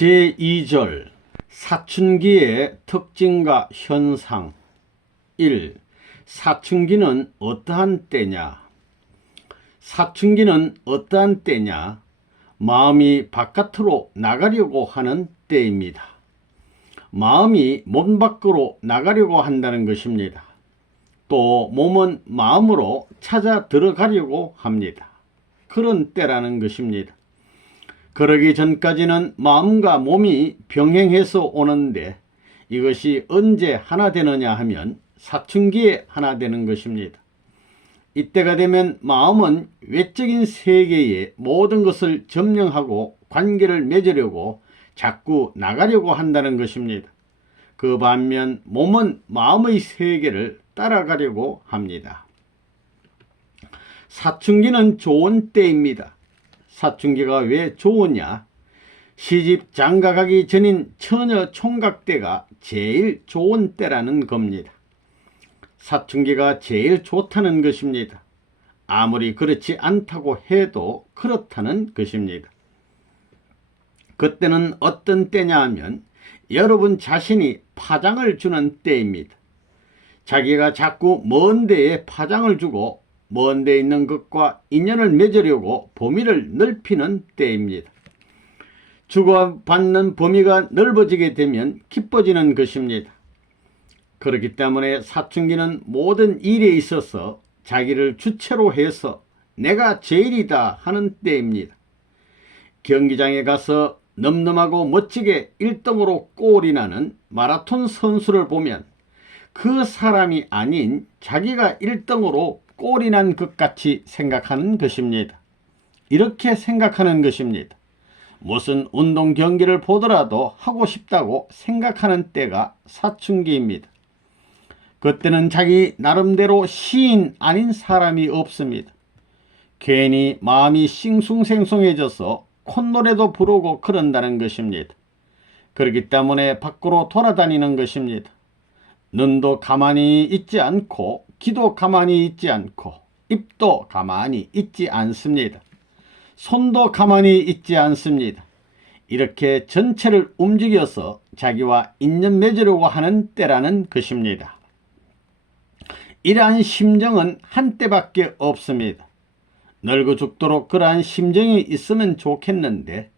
제2절 사춘기의 특징과 현상. 1. 사춘기는 어떠한 때냐? 사춘기는 어떠한 때냐? 마음이 바깥으로 나가려고 하는 때입니다. 마음이 몸 밖으로 나가려고 한다는 것입니다. 또 몸은 마음으로 찾아 들어가려고 합니다. 그런 때라는 것입니다. 그러기 전까지는 마음과 몸이 병행해서 오는데 이것이 언제 하나 되느냐 하면 사춘기에 하나 되는 것입니다. 이때가 되면 마음은 외적인 세계의 모든 것을 점령하고 관계를 맺으려고 자꾸 나가려고 한다는 것입니다. 그 반면 몸은 마음의 세계를 따라가려고 합니다. 사춘기는 좋은 때입니다. 사춘기가 왜 좋으냐? 시집 장가가기 전인 처녀 총각 때가 제일 좋은 때라는 겁니다. 사춘기가 제일 좋다는 것입니다. 아무리 그렇지 않다고 해도 그렇다는 것입니다. 그때는 어떤 때냐 하면 여러분 자신이 파장을 주는 때입니다. 자기가 자꾸 먼 데에 파장을 주고 먼 데 있는 것과 인연을 맺으려고 범위를 넓히는 때입니다. 주고받는 범위가 넓어지게 되면 기뻐지는 것입니다. 그렇기 때문에 사춘기는 모든 일에 있어서 자기를 주체로 해서 내가 제일이다 하는 때입니다. 경기장에 가서 넘넘하고 멋지게 1등으로 골이 나는 마라톤 선수를 보면 그 사람이 아닌 자기가 1등으로 골이 난 것 같이 생각하는 것입니다. 이렇게 생각하는 것입니다. 무슨 운동 경기를 보더라도 하고 싶다고 생각하는 때가 사춘기입니다. 그때는 자기 나름대로 시인 아닌 사람이 없습니다. 괜히 마음이 싱숭생숭해져서 콧노래도 부르고 그런다는 것입니다. 그렇기 때문에 밖으로 돌아다니는 것입니다. 눈도 가만히 있지 않고 귀도 가만히 있지 않고 입도 가만히 있지 않습니다. 손도 가만히 있지 않습니다. 이렇게 전체를 움직여서 자기와 인연 맺으려고 하는 때라는 것입니다. 이러한 심정은 한때밖에 없습니다. 늙어 죽도록 그러한 심정이 있으면 좋겠는데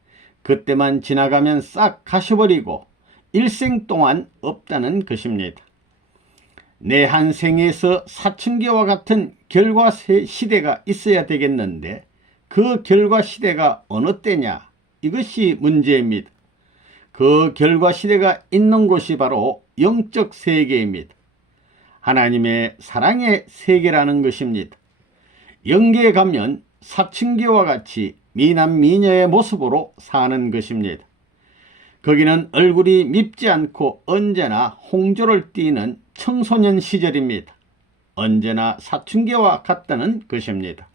그때만 지나가면 싹 가셔버리고 일생 동안 없다는 것입니다. 내 한 생에서 사춘기와 같은 결과 시대가 있어야 되겠는데 그 결과 시대가 어느 때냐? 이것이 문제입니다. 그 결과 시대가 있는 곳이 바로 영적 세계입니다. 하나님의 사랑의 세계라는 것입니다. 영계에 가면 사춘기와 같이 미남 미녀의 모습으로 사는 것입니다. 거기는 얼굴이 밉지 않고 언제나 홍조를 띠는 청소년 시절입니다. 언제나 사춘기와 같다는 것입니다.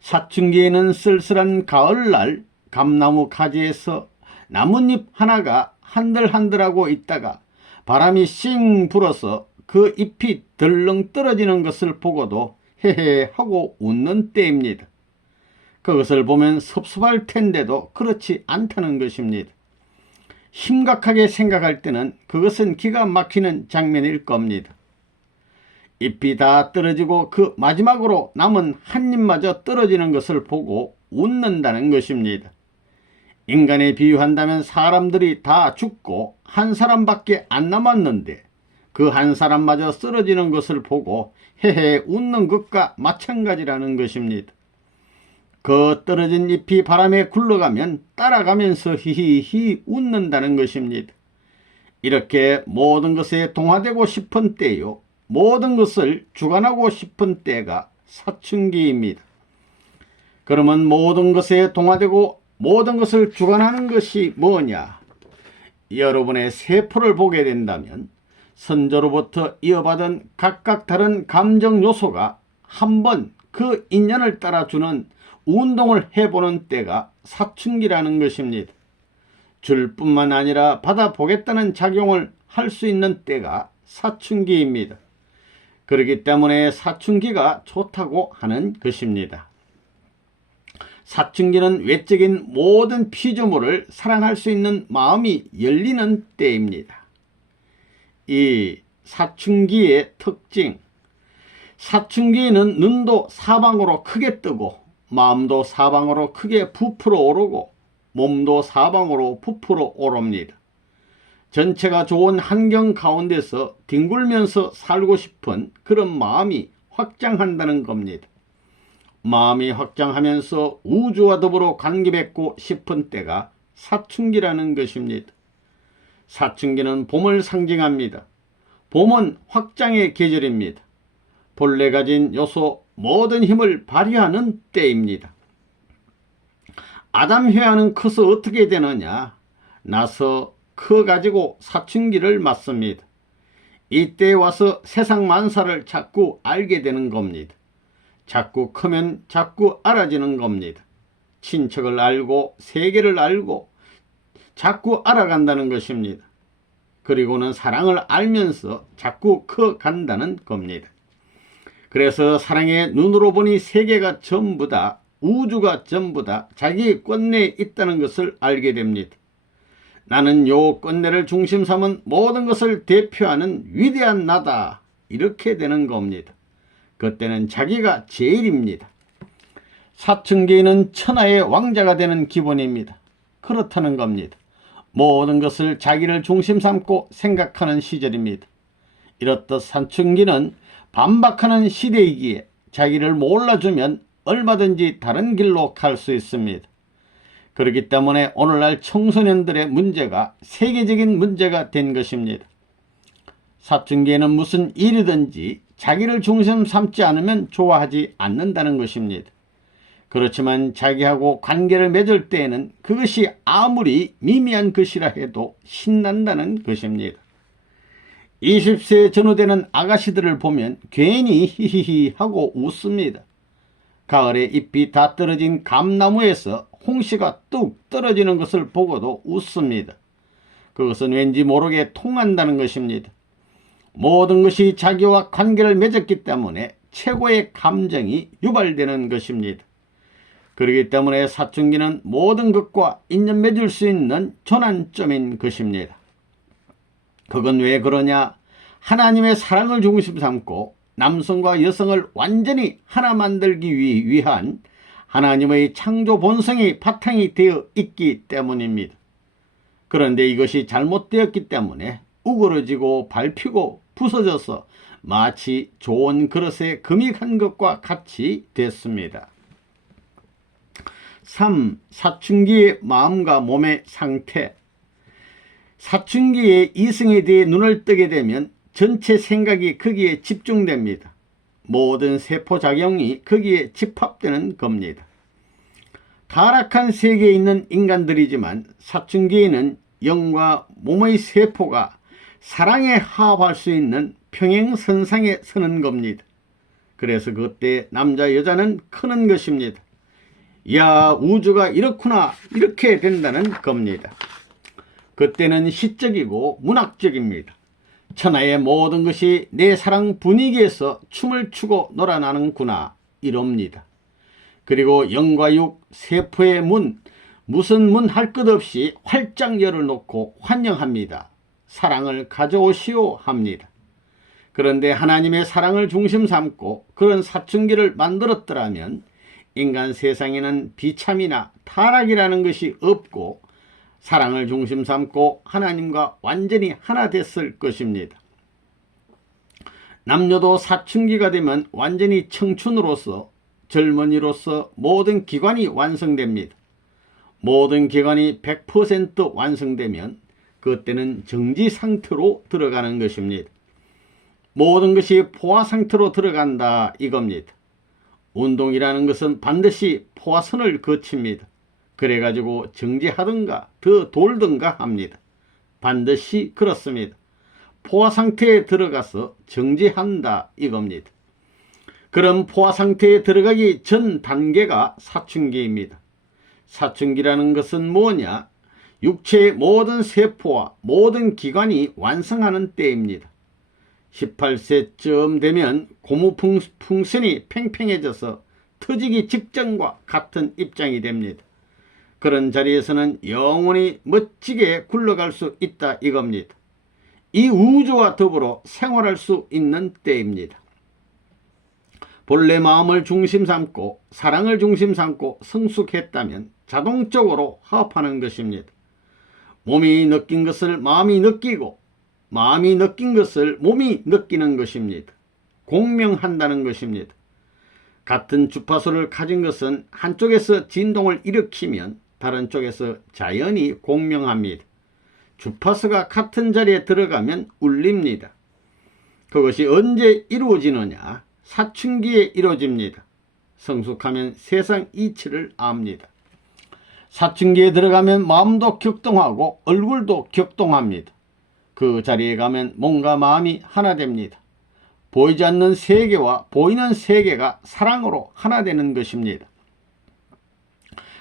사춘기에는 쓸쓸한 가을날 감나무 가지에서 나뭇잎 하나가 한들한들하고 있다가 바람이 싱 불어서 그 잎이 덜렁 떨어지는 것을 보고도 헤헤 하고 웃는 때입니다. 그것을 보면 섭섭할 텐데도 그렇지 않다는 것입니다. 심각하게 생각할 때는 그것은 기가 막히는 장면일 겁니다. 잎이 다 떨어지고 그 마지막으로 남은 한 잎마저 떨어지는 것을 보고 웃는다는 것입니다. 인간에 비유한다면 사람들이 다 죽고 한 사람밖에 안 남았는데 그 한 사람마저 쓰러지는 것을 보고 헤헤 웃는 것과 마찬가지라는 것입니다. 그 떨어진 잎이 바람에 굴러가면 따라가면서 히히히 웃는다는 것입니다. 이렇게 모든 것에 동화되고 싶은 때요, 모든 것을 주관하고 싶은 때가 사춘기입니다. 그러면 모든 것에 동화되고 모든 것을 주관하는 것이 뭐냐? 여러분의 세포를 보게 된다면 선조로부터 이어받은 각각 다른 감정 요소가 한번 그 인연을 따라주는 운동을 해보는 때가 사춘기라는 것입니다. 줄 뿐만 아니라 받아보겠다는 작용을 할 수 있는 때가 사춘기입니다. 그렇기 때문에 사춘기가 좋다고 하는 것입니다. 사춘기는 외적인 모든 피조물을 사랑할 수 있는 마음이 열리는 때입니다. 이 사춘기의 특징. 사춘기에는 눈도 사방으로 크게 뜨고 마음도 사방으로 크게 부풀어 오르고 몸도 사방으로 부풀어 오릅니다. 전체가 좋은 환경 가운데서 뒹굴면서 살고 싶은 그런 마음이 확장한다는 겁니다. 마음이 확장하면서 우주와 더불어 관계 맺고 싶은 때가 사춘기라는 것입니다. 사춘기는 봄을 상징합니다. 봄은 확장의 계절입니다. 본래 가진 요소 모든 힘을 발휘하는 때입니다. 아담 회화는 커서 어떻게 되느냐? 나서 커가지고 사춘기를 맞습니다. 이때 와서 세상 만사를 자꾸 알게 되는 겁니다. 자꾸 크면 자꾸 알아지는 겁니다. 친척을 알고 세계를 알고 자꾸 알아간다는 것입니다. 그리고는 사랑을 알면서 자꾸 커간다는 겁니다. 그래서 사랑의 눈으로 보니 세계가 전부다, 우주가 전부다 자기 꼰내에 있다는 것을 알게 됩니다. 나는 요 꼰내를 중심 삼은 모든 것을 대표하는 위대한 나다, 이렇게 되는 겁니다. 그때는 자기가 제일입니다. 사춘기에는 천하의 왕자가 되는 기본입니다. 그렇다는 겁니다. 모든 것을 자기를 중심 삼고 생각하는 시절입니다. 이렇듯 사춘기는 반박하는 시대이기에 자기를 몰라주면 얼마든지 다른 길로 갈 수 있습니다. 그렇기 때문에 오늘날 청소년들의 문제가 세계적인 문제가 된 것입니다. 사춘기에는 무슨 일이든지 자기를 중심 삼지 않으면 좋아하지 않는다는 것입니다. 그렇지만 자기하고 관계를 맺을 때에는 그것이 아무리 미미한 것이라 해도 신난다는 것입니다. 20세에 전후되는 아가씨들을 보면 괜히 히히히 하고 웃습니다. 가을에 잎이 다 떨어진 감나무에서 홍시가 뚝 떨어지는 것을 보고도 웃습니다. 그것은 왠지 모르게 통한다는 것입니다. 모든 것이 자기와 관계를 맺었기 때문에 최고의 감정이 유발되는 것입니다. 그렇기 때문에 사춘기는 모든 것과 인연 맺을 수 있는 전환점인 것입니다. 그건 왜 그러냐? 하나님의 사랑을 중심 삼고 남성과 여성을 완전히 하나 만들기 위한 하나님의 창조 본성이 바탕이 되어 있기 때문입니다. 그런데 이것이 잘못되었기 때문에 우그러지고 밟히고 부서져서 마치 좋은 그릇에 금이 간 것과 같이 됐습니다. 3. 사춘기의 마음과 몸의 상태. 사춘기의 이성에 대해 눈을 뜨게 되면 전체 생각이 거기에 집중됩니다. 모든 세포작용이 거기에 집합되는 겁니다. 타락한 세계에 있는 인간들이지만 사춘기에는 영과 몸의 세포가 사랑에 화합할 수 있는 평행선상에 서는 겁니다. 그래서 그때 남자 여자는 크는 것입니다. 야, 우주가 이렇구나, 이렇게 된다는 겁니다. 그때는 시적이고 문학적입니다. 천하의 모든 것이 내 사랑 분위기에서 춤을 추고 놀아나는구나, 이럽니다. 그리고 영과 육, 세포의 문, 무슨 문 할 것 없이 활짝 열어놓고 환영합니다. 사랑을 가져오시오 합니다. 그런데 하나님의 사랑을 중심 삼고 그런 사춘기를 만들었더라면 인간 세상에는 비참이나 타락이라는 것이 없고 사랑을 중심 삼고 하나님과 완전히 하나 됐을 것입니다. 남녀도 사춘기가 되면 완전히 청춘으로서 젊은이로서 모든 기관이 완성됩니다. 모든 기관이 100% 완성되면 그때는 정지 상태로 들어가는 것입니다. 모든 것이 포화 상태로 들어간다 이겁니다. 운동이라는 것은 반드시 포화선을 거칩니다. 그래가지고 정지하든가 더 돌든가 합니다. 반드시 그렇습니다. 포화 상태에 들어가서 정지한다 이겁니다. 그럼 포화 상태에 들어가기 전 단계가 사춘기입니다. 사춘기라는 것은 뭐냐? 육체의 모든 세포와 모든 기관이 완성하는 때입니다. 18세쯤 되면 고무풍선이 팽팽해져서 터지기 직전과 같은 입장이 됩니다. 그런 자리에서는 영원히 멋지게 굴러갈 수 있다 이겁니다. 이 우주와 더불어 생활할 수 있는 때입니다. 본래 마음을 중심 삼고 사랑을 중심 삼고 성숙했다면 자동적으로 화합하는 것입니다. 몸이 느낀 것을 마음이 느끼고 마음이 느낀 것을 몸이 느끼는 것입니다. 공명한다는 것입니다. 같은 주파수를 가진 것은 한쪽에서 진동을 일으키면 다른 쪽에서 자연히 공명합니다. 주파수가 같은 자리에 들어가면 울립니다. 그것이 언제 이루어지느냐? 사춘기에 이루어집니다. 성숙하면 세상 이치를 압니다. 사춘기에 들어가면 마음도 격동하고 얼굴도 격동합니다. 그 자리에 가면 몸과 마음이 하나 됩니다. 보이지 않는 세계와 보이는 세계가 사랑으로 하나 되는 것입니다.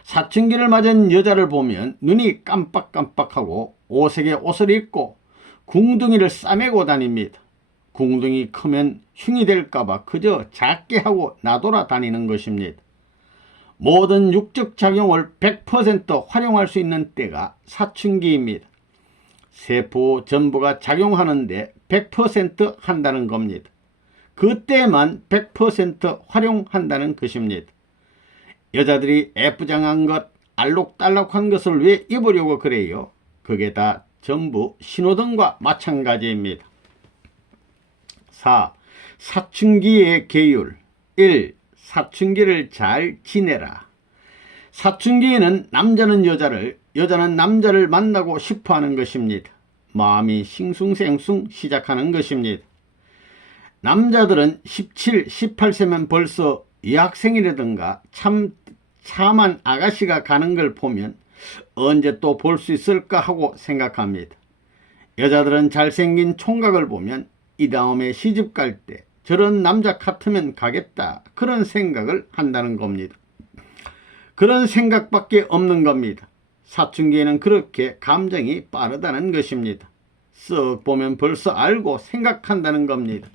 사춘기를 맞은 여자를 보면 눈이 깜빡깜빡하고 옷색의 옷을 입고 궁둥이를 싸매고 다닙니다. 궁둥이 크면 흉이 될까봐 그저 작게 하고 나돌아 다니는 것입니다. 모든 육적 작용을 100% 활용할 수 있는 때가 사춘기입니다. 세포 전부가 작용하는데 100% 한다는 겁니다. 그때만 100% 활용한다는 것입니다. 여자들이 예쁘장한 것, 알록달록한 것을 왜 입으려고 그래요? 그게 다 전부 신호등과 마찬가지입니다. 4. 사춘기의 계율. 1. 사춘기를 잘 지내라. 사춘기에는 남자는 여자를, 여자는 남자를 만나고 싶어하는 것입니다. 마음이 싱숭생숭 시작하는 것입니다. 남자들은 17, 18세면 벌써 여학생이라든가 참한 아가씨가 가는 걸 보면 언제 또 볼 수 있을까 하고 생각합니다. 여자들은 잘생긴 총각을 보면 이 다음에 시집 갈 때 저런 남자 같으면 가겠다 그런 생각을 한다는 겁니다. 그런 생각밖에 없는 겁니다. 사춘기에는 그렇게 감정이 빠르다는 것입니다. 쓱 보면 벌써 알고 생각한다는 겁니다.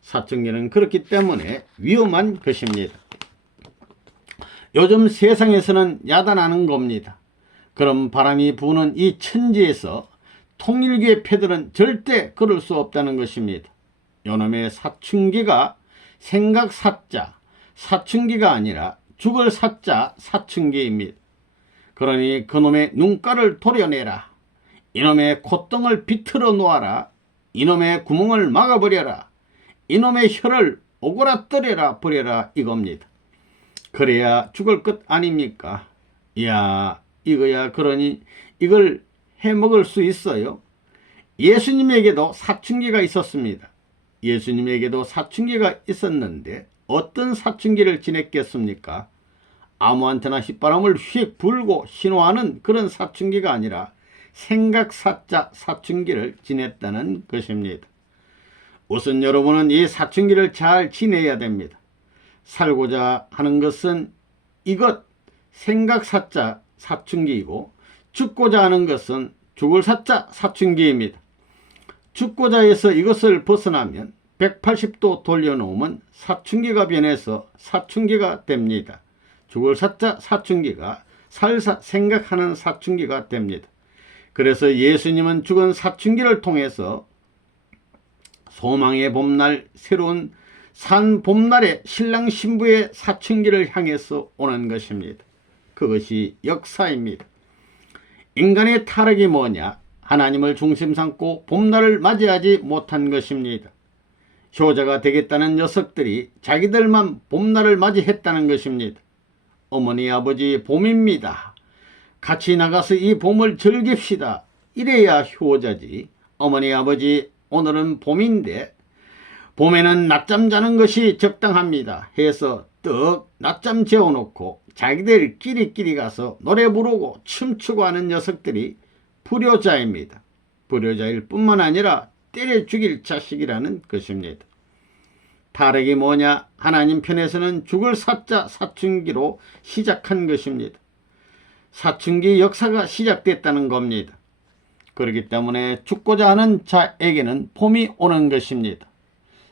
사춘기는 그렇기 때문에 위험한 것입니다. 요즘 세상에서는 야단하는 겁니다. 그럼 바람이 부는 이 천지에서 통일교의 패들은 절대 그럴 수 없다는 것입니다. 요놈의 사춘기가 생각 사자, 사춘기가 아니라 죽을 사자 사춘기입니다. 그러니 그놈의 눈가를 도려내라. 이놈의 콧등을 비틀어 놓아라. 이놈의 구멍을 막아버려라. 이놈의 혀를 오그라뜨려라 버려라 이겁니다. 그래야 죽을 것 아닙니까? 이야 이거야 그러니 이걸 해먹을 수 있어요? 예수님에게도 사춘기가 있었습니다. 예수님에게도 사춘기가 있었는데 어떤 사춘기를 지냈겠습니까? 아무한테나 휘바람을 휙 불고 신호하는 그런 사춘기가 아니라 생각사자 사춘기를 지냈다는 것입니다. 우선 여러분은 이 사춘기를 잘 지내야 됩니다. 살고자 하는 것은 이것 생각사자 사춘기이고 죽고자 하는 것은 죽을 사자 사춘기입니다. 죽고자 해서 이것을 벗어나면 180도 돌려놓으면 사춘기가 변해서 사춘기가 됩니다. 죽을 사자 사춘기가 살사 생각하는 사춘기가 됩니다. 그래서 예수님은 죽은 사춘기를 통해서 소망의 봄날, 새로운 산 봄날의 신랑 신부의 사춘기를 향해서 오는 것입니다. 그것이 역사입니다. 인간의 타락이 뭐냐? 하나님을 중심 삼고 봄날을 맞이하지 못한 것입니다. 효자가 되겠다는 녀석들이 자기들만 봄날을 맞이했다는 것입니다. 어머니 아버지 봄입니다. 같이 나가서 이 봄을 즐깁시다. 이래야 효자지. 어머니 아버지 오늘은 봄인데 봄에는 낮잠 자는 것이 적당합니다 해서 떡 낮잠 재워놓고 자기들끼리 가서 노래 부르고 춤추고 하는 녀석들이 불효자입니다. 불효자일 뿐만 아니라 때려 죽일 자식이라는 것입니다. 타락이 뭐냐? 하나님 편에서는 죽을 사자 사춘기로 시작한 것입니다. 사춘기 역사가 시작됐다는 겁니다. 그렇기 때문에 죽고자 하는 자에게는 봄이 오는 것입니다.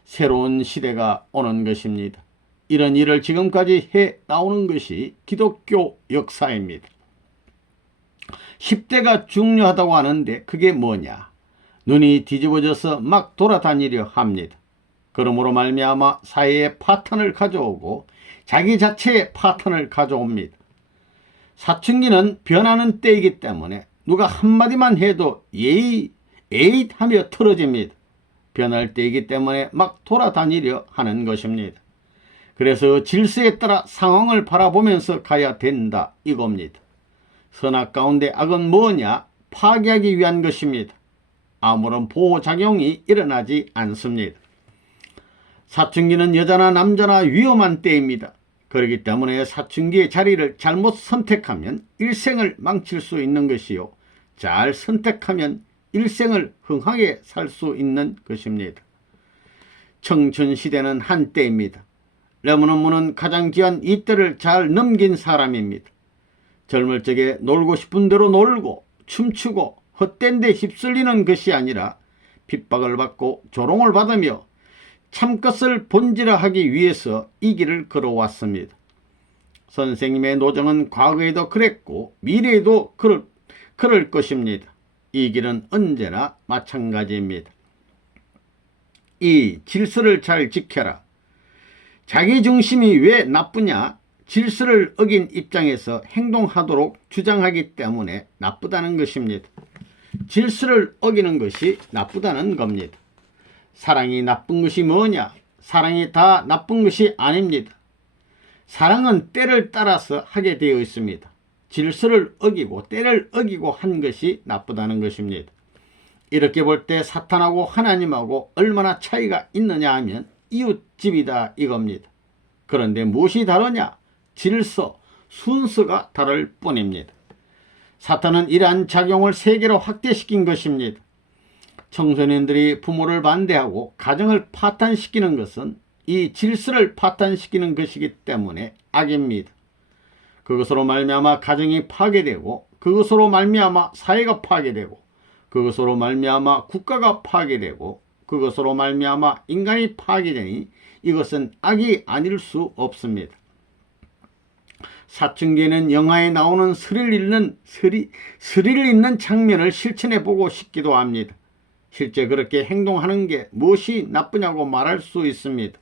새로운 시대가 오는 것입니다. 이런 일을 지금까지 해 나오는 것이 기독교 역사입니다. 10대가 중요하다고 하는데 그게 뭐냐? 눈이 뒤집어져서 막 돌아다니려 합니다. 그러므로 말미암아 사회에 파탄을 가져오고 자기 자체의 파탄을 가져옵니다. 사춘기는 변하는 때이기 때문에 누가 한마디만 해도 에잇 하며 틀어집니다. 변할 때이기 때문에 막 돌아다니려 하는 것입니다. 그래서 질서에 따라 상황을 바라보면서 가야 된다 이겁니다. 선악 가운데 악은 뭐냐? 파괴하기 위한 것입니다. 아무런 보호작용이 일어나지 않습니다. 사춘기는 여자나 남자나 위험한 때입니다. 그렇기 때문에 사춘기의 자리를 잘못 선택하면 일생을 망칠 수 있는 것이요, 잘 선택하면 일생을 흥하게 살 수 있는 것입니다. 청춘시대는 한때입니다. 레몬은무는 가장 귀한 이때를 잘 넘긴 사람입니다. 젊을 적에 놀고 싶은 대로 놀고 춤추고 헛된 데 휩쓸리는 것이 아니라 핍박을 받고 조롱을 받으며 참것을 본질화하기 위해서 이 길을 걸어왔습니다. 선생님의 노정은 과거에도 그랬고 미래에도 그럴 것입니다. 이 길은 언제나 마찬가지입니다. 이 질서를 잘 지켜라. 자기중심이 왜 나쁘냐? 질서를 어긴 입장에서 행동하도록 주장하기 때문에 나쁘다는 것입니다. 질서를 어기는 것이 나쁘다는 겁니다. 사랑이 나쁜 것이 뭐냐? 사랑이 다 나쁜 것이 아닙니다. 사랑은 때를 따라서 하게 되어 있습니다. 질서를 어기고 때를 어기고 한 것이 나쁘다는 것입니다. 이렇게 볼 때 사탄하고 하나님하고 얼마나 차이가 있느냐 하면 이웃집이다 이겁니다. 그런데 무엇이 다르냐? 질서, 순서가 다를 뿐입니다. 사탄은 이러한 작용을 세계로 확대시킨 것입니다. 청소년들이 부모를 반대하고 가정을 파탄시키는 것은 이 질서를 파탄시키는 것이기 때문에 악입니다. 그것으로 말미암아 가정이 파괴되고, 그것으로 말미암아 사회가 파괴되고, 그것으로 말미암아 국가가 파괴되고, 그것으로 말미암아 인간이 파괴되니 이것은 악이 아닐 수 없습니다. 사춘기에는 영화에 나오는 스릴 있는 장면을 실천해 보고 싶기도 합니다. 실제 그렇게 행동하는 게 무엇이 나쁘냐고 말할 수 있습니다.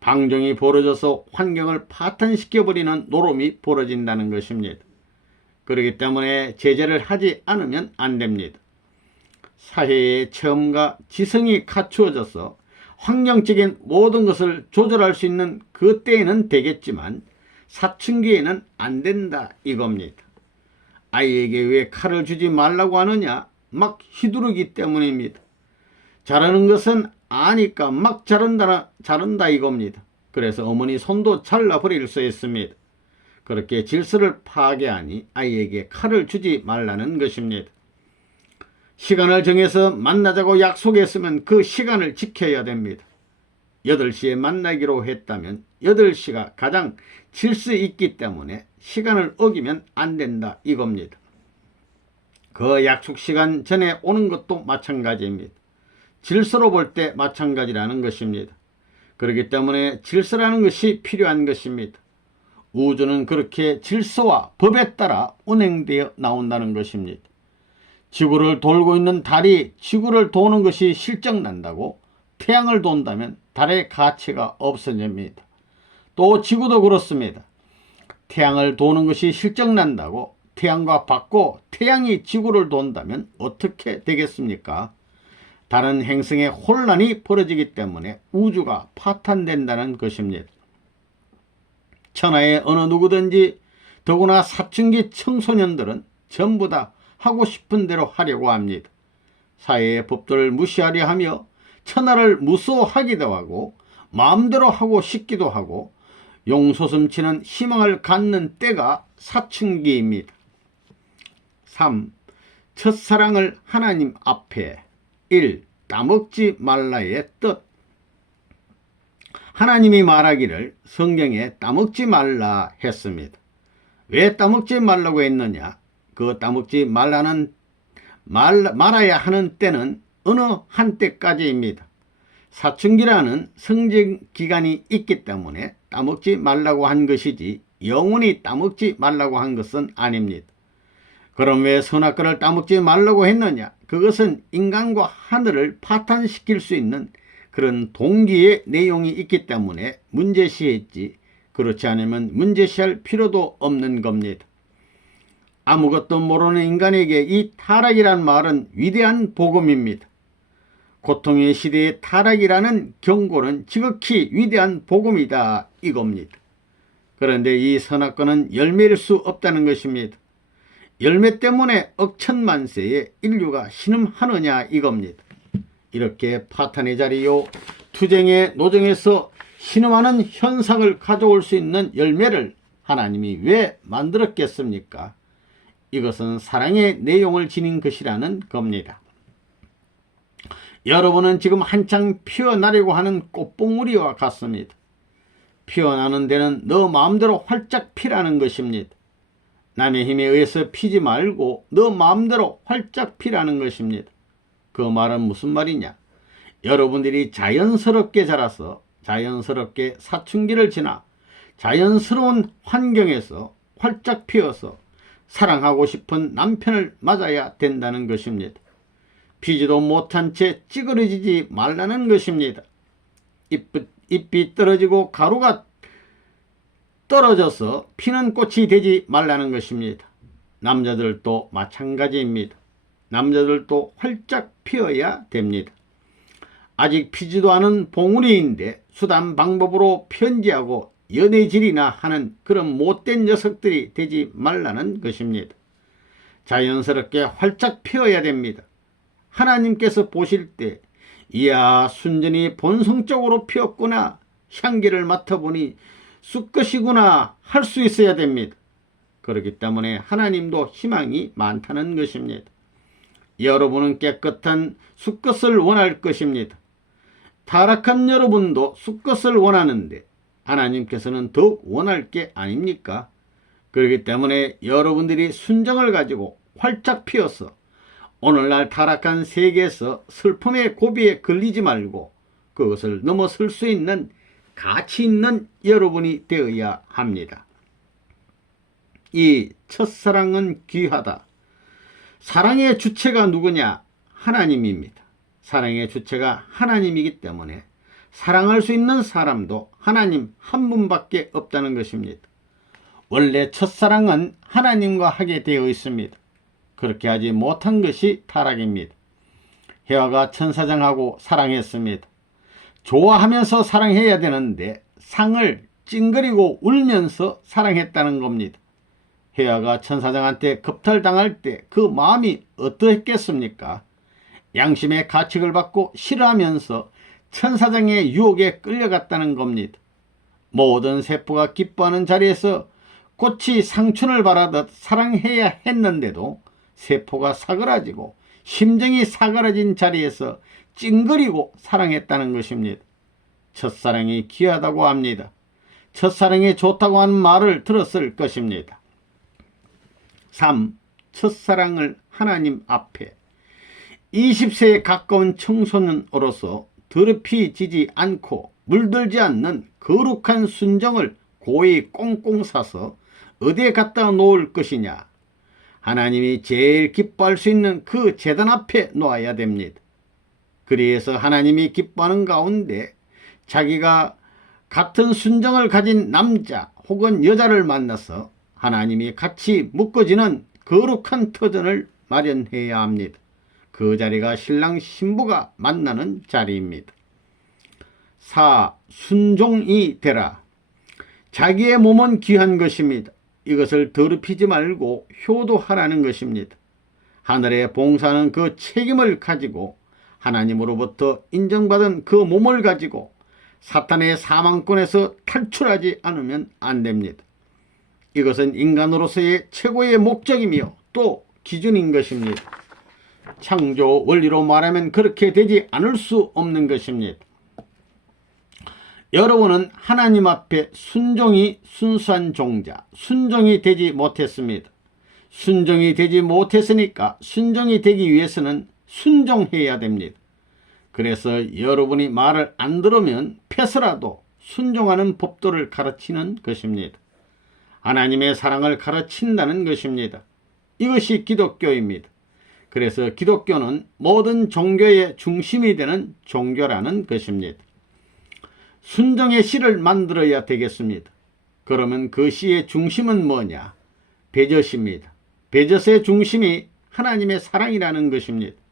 방종이 벌어져서 환경을 파탄시켜버리는 노름이 벌어진다는 것입니다. 그렇기 때문에 제재를 하지 않으면 안 됩니다. 사회의 체험과 지성이 갖추어져서 환경적인 모든 것을 조절할 수 있는 그 때에는 되겠지만 사춘기에는 안 된다 이겁니다. 아이에게 왜 칼을 주지 말라고 하느냐? 막 휘두르기 때문입니다. 자라는 것은 아니까 막 자른다 이겁니다. 그래서 어머니 손도 잘라버릴 수 있습니다. 그렇게 질서를 파괴하니 아이에게 칼을 주지 말라는 것입니다. 시간을 정해서 만나자고 약속했으면 그 시간을 지켜야 됩니다. 8시에 만나기로 했다면 8시가 가장 질서 있기 때문에 시간을 어기면 안 된다 이겁니다. 그 약속 시간 전에 오는 것도 마찬가지입니다. 질서로 볼 때 마찬가지라는 것입니다. 그렇기 때문에 질서라는 것이 필요한 것입니다. 우주는 그렇게 질서와 법에 따라 운행되어 나온다는 것입니다. 지구를 돌고 있는 달이 지구를 도는 것이 실적난다고 태양을 돈다면 달의 가치가 없어집니다. 또 지구도 그렇습니다. 태양을 도는 것이 실적난다고 태양과 받고 태양이 지구를 돈다면 어떻게 되겠습니까? 다른 행성에 혼란이 벌어지기 때문에 우주가 파탄된다는 것입니다. 천하의 어느 누구든지 더구나 사춘기 청소년들은 전부 다 하고 싶은 대로 하려고 합니다. 사회의 법들을 무시하려 하며 천하를 무서워하기도 하고 마음대로 하고 싶기도 하고 용솟음치는 희망을 갖는 때가 사춘기입니다. 3. 첫사랑을 하나님 앞에. 1. 따먹지 말라의 뜻. 하나님이 말하기를 성경에 따먹지 말라 했습니다. 왜 따먹지 말라고 했느냐? 그 따먹지 말아야 하는 때는 어느 한때까지입니다. 사춘기라는 성장기간이 있기 때문에 따먹지 말라고 한 것이지 영원히 따먹지 말라고 한 것은 아닙니다. 그럼 왜 선악과를 따먹지 말라고 했느냐? 그것은 인간과 하늘을 파탄시킬 수 있는 그런 동기의 내용이 있기 때문에 문제시했지, 그렇지 않으면 문제시할 필요도 없는 겁니다. 아무것도 모르는 인간에게 이 타락이란 말은 위대한 복음입니다. 고통의 시대의 타락이라는 경고는 지극히 위대한 복음이다 이겁니다. 그런데 이 선악과는 열매일 수 없다는 것입니다. 열매 때문에 억천만세의 인류가 신음하느냐 이겁니다. 이렇게 파탄의 자리요 투쟁의 노정에서 신음하는 현상을 가져올 수 있는 열매를 하나님이 왜 만들었겠습니까? 이것은 사랑의 내용을 지닌 것이라는 겁니다. 여러분은 지금 한창 피어나려고 하는 꽃봉우리와 같습니다. 피어나는 데는 너 마음대로 활짝 피라는 것입니다. 남의 힘에 의해서 피지 말고 너 마음대로 활짝 피라는 것입니다. 그 말은 무슨 말이냐? 여러분들이 자연스럽게 자라서 자연스럽게 사춘기를 지나 자연스러운 환경에서 활짝 피어서 사랑하고 싶은 남편을 맞아야 된다는 것입니다. 피지도 못한 채 찌그러지지 말라는 것입니다. 잎이 떨어지고 가루가 떨어져서 피는 꽃이 되지 말라는 것입니다. 남자들도 마찬가지입니다. 남자들도 활짝 피어야 됩니다. 아직 피지도 않은 봉우리인데 수단 방법으로 편지하고 연애질이나 하는 그런 못된 녀석들이 되지 말라는 것입니다. 자연스럽게 활짝 피어야 됩니다. 하나님께서 보실 때 이야 순전히 본성적으로 피었구나, 향기를 맡아보니 쑥것이구나 할 수 있어야 됩니다. 그렇기 때문에 하나님도 희망이 많다는 것입니다. 여러분은 깨끗한 쑥것을 원할 것입니다. 타락한 여러분도 쑥것을 원하는데 하나님께서는 더욱 원할 게 아닙니까? 그렇기 때문에 여러분들이 순정을 가지고 활짝 피어서 오늘날 타락한 세계에서 슬픔의 고비에 걸리지 말고 그것을 넘어설 수 있는 가치 있는 여러분이 되어야 합니다. 이 첫사랑은 귀하다. 사랑의 주체가 누구냐? 하나님입니다. 사랑의 주체가 하나님이기 때문에 사랑할 수 있는 사람도 하나님 한 분밖에 없다는 것입니다. 원래 첫사랑은 하나님과 하게 되어 있습니다. 그렇게 하지 못한 것이 타락입니다. 해와가 천사장하고 사랑했습니다. 좋아하면서 사랑해야 되는데 상을 찡그리고 울면서 사랑했다는 겁니다. 해와가 천사장한테 겁탈당할 때 그 마음이 어떠했겠습니까? 양심의 가책을 받고 싫어하면서 천사장의 유혹에 끌려갔다는 겁니다. 모든 세포가 기뻐하는 자리에서 꽃이 상춘을 바라듯 사랑해야 했는데도 세포가 사그라지고 심정이 사그라진 자리에서 찡그리고 사랑했다는 것입니다. 첫사랑이 귀하다고 합니다. 첫사랑이 좋다고 하는 말을 들었을 것입니다. 3. 첫사랑을 하나님 앞에 20세에 가까운 청소년으로서 더럽히지지 않고 물들지 않는 거룩한 순정을 고이 꽁꽁 싸서 어디에 갖다 놓을 것이냐? 하나님이 제일 기뻐할 수 있는 그 제단 앞에 놓아야 됩니다. 그래서 하나님이 기뻐하는 가운데 자기가 같은 순정을 가진 남자 혹은 여자를 만나서 하나님이 같이 묶어지는 거룩한 터전을 마련해야 합니다. 그 자리가 신랑 신부가 만나는 자리입니다. 4. 순종이 되라. 자기의 몸은 귀한 것입니다. 이것을 더럽히지 말고 효도하라는 것입니다. 하늘에 봉사하는 그 책임을 가지고 하나님으로부터 인정받은 그 몸을 가지고 사탄의 사망권에서 탈출하지 않으면 안 됩니다. 이것은 인간으로서의 최고의 목적이며 또 기준인 것입니다. 창조 원리로 말하면 그렇게 되지 않을 수 없는 것입니다. 여러분은 하나님 앞에 순종이 순수한 종자, 순종이 되지 못했습니다. 순종이 되지 못했으니까 순종이 되기 위해서는 순종해야 됩니다. 그래서 여러분이 말을 안 들으면 패서라도 순종하는 법도를 가르치는 것입니다. 하나님의 사랑을 가르친다는 것입니다. 이것이 기독교입니다. 그래서 기독교는 모든 종교의 중심이 되는 종교라는 것입니다. 순종의 시를 만들어야 되겠습니다. 그러면 그 시의 중심은 뭐냐? 베젓입니다. 베젓의 중심이 하나님의 사랑이라는 것입니다.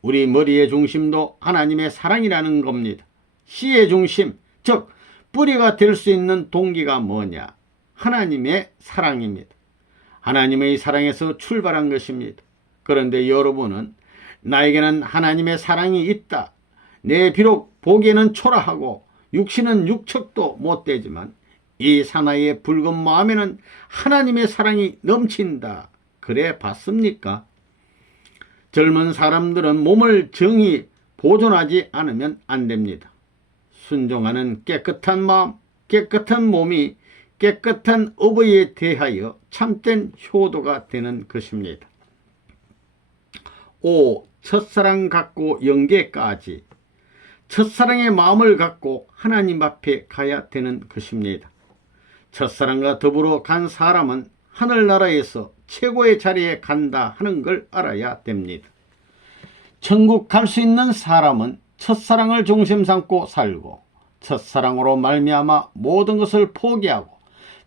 우리 머리의 중심도 하나님의 사랑이라는 겁니다. 시의 중심, 즉 뿌리가 될 수 있는 동기가 뭐냐? 하나님의 사랑입니다. 하나님의 사랑에서 출발한 것입니다. 그런데 여러분은 나에게는 하나님의 사랑이 있다. 내 비록 보기에는 초라하고 육신은 육척도 못되지만 이 사나이의 붉은 마음에는 하나님의 사랑이 넘친다. 그래 봤습니까? 젊은 사람들은 몸을 정히 보존하지 않으면 안 됩니다. 순종하는 깨끗한 마음, 깨끗한 몸이 깨끗한 어버이에 대하여 참된 효도가 되는 것입니다. 5. 첫사랑 갖고 영계까지. 첫사랑의 마음을 갖고 하나님 앞에 가야 되는 것입니다. 첫사랑과 더불어 간 사람은 하늘나라에서 최고의 자리에 간다 하는 걸 알아야 됩니다. 천국 갈 수 있는 사람은 첫사랑을 중심 삼고 살고 첫사랑으로 말미암아 모든 것을 포기하고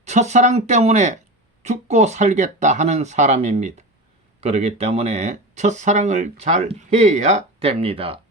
첫사랑 때문에 죽고 살겠다 하는 사람입니다. 그렇기 때문에 첫사랑을 잘 해야 됩니다.